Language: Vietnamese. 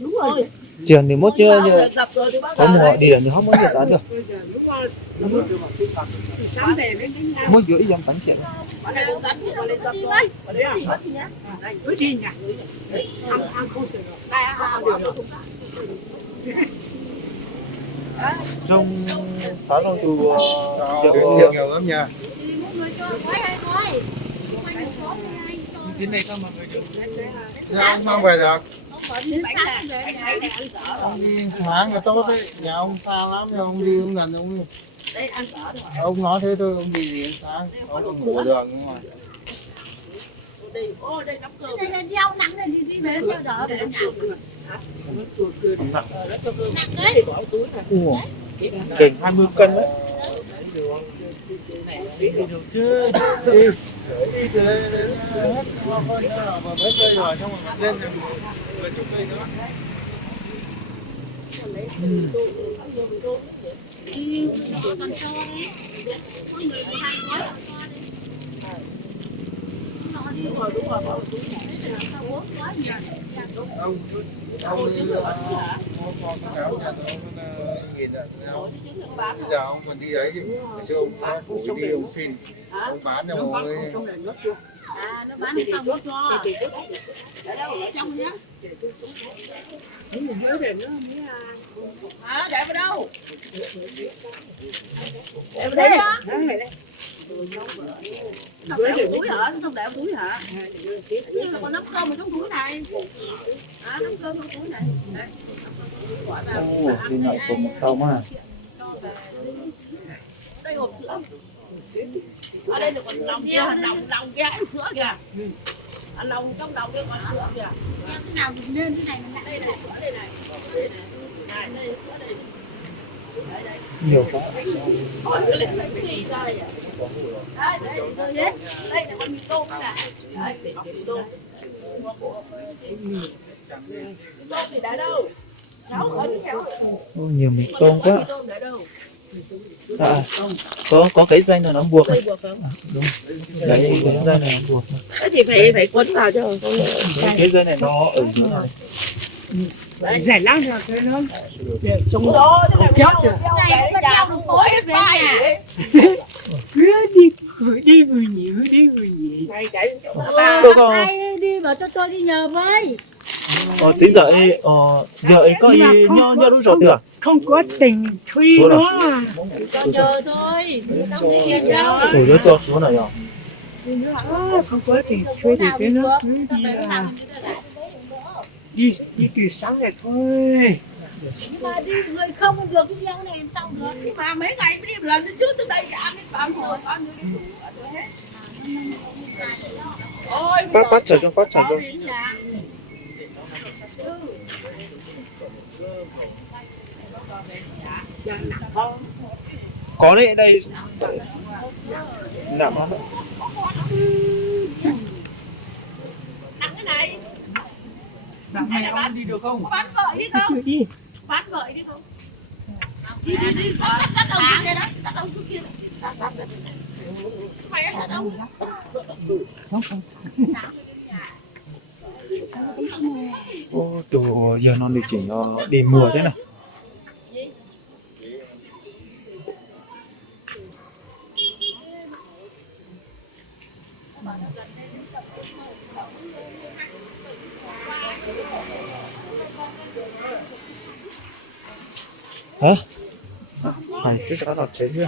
Đúng rồi. Trường thì mốt chưa như có mùa đi là như không muốn nhiệt đã được. Từ sáng về đến đến Mỗi rưỡi dăm tấn chuyện. cứ đi nhỉ. Ăn không sửa được. Trong sáng nào tù nhiều nhiều lắm nha. cái này không mà người dùng. Dạ, ông mang về được. Sáng là tốt đấy, nhà ông xa lắm, nhưng ông đi ông gần ông nói thế thôi, ông đi thì sáng, ông còn ngủ được nhưng mà đây đi ông nặng này đi về cho đỡ nặng đấy. Ủa, chừng 20 cân đấy. đi từ đây đến hết mấy cây rồi xong rồi lên này vài chục cây nữa. Còn sâu đấy. Có người đi hai gói. Đúng rồi. Ông đi mua con cáo nhà tôi ông nhìn là bây giờ ông còn đi ấy chứ ngày xưa ông có củi đi ông xin ông bán cho ông ấy. Nó bán xong nó cho. Ở đâu ở trong nhá. Mình nhớ về nữa mới Để vào đâu? Để vào đây đây á. đây. Không để túi hả? Không để túi hả? Nhưng mà còn nắm cơm ở trong túi này. Nắm cơm trong túi này. Ồ, đi nội cùng một không à. Đây hộp sữa. Ở đây được còn lòng kia, lòng kia ăn sữa kìa. Lòng trong lòng kia còn sữa kìa. Cái nào mình lên cái này mình đặt đây này, sữa đây này. Đây sữa đây. Nhiều quá. Ôi, cái này gì rồi vậy? Đây là con mì tôm nè. Đây, để mì tôm. Tôm thì đã đâu? Nấu ở cái Ô, nhiều mì tôm quá. À, có cái dây này nó buộc này. Đúng. Đấy, cái dây này nó buộc. Thế thì phải quấn vào cho. Cái dây này nó ở dưới này. giải lắm rồi cái nó Trong chết rồi. này nó treo được tối về nhà. Cứ đi người nhiều đi người nhiều. Ai đi vào cho tôi đi nhờ với. Chính giờ ấy, giờ ấy có ý nhớ đúng rồi được. Không có tình thuê nó à. Cho nhờ thôi. Không thể tiền đâu. Ủa, nó cho số này à? Không có tình thuê thì cái nó đi từ sáng này thôi. Nhưng mà đi người không được cái nhau này làm sao được. Nhưng mà mấy ngày mới đi một lần trước từ đây ăn cái bán hồi con đi đủ hết. Ôi, Bắt chờ cho. Có đấy, đây. Nặng lắm. nặng cái này. Nặng này ông đi được không? Bán vợ đi không? Đi. Bán vợ đi không? Đi. Sát đầu kia đó. Sát đầu kia. Sát. Mày sát đâu? Sống không? Ô, từ giờ nó điều chỉnh đi mùa thế này. Hả? Này, cái đó là thế chưa?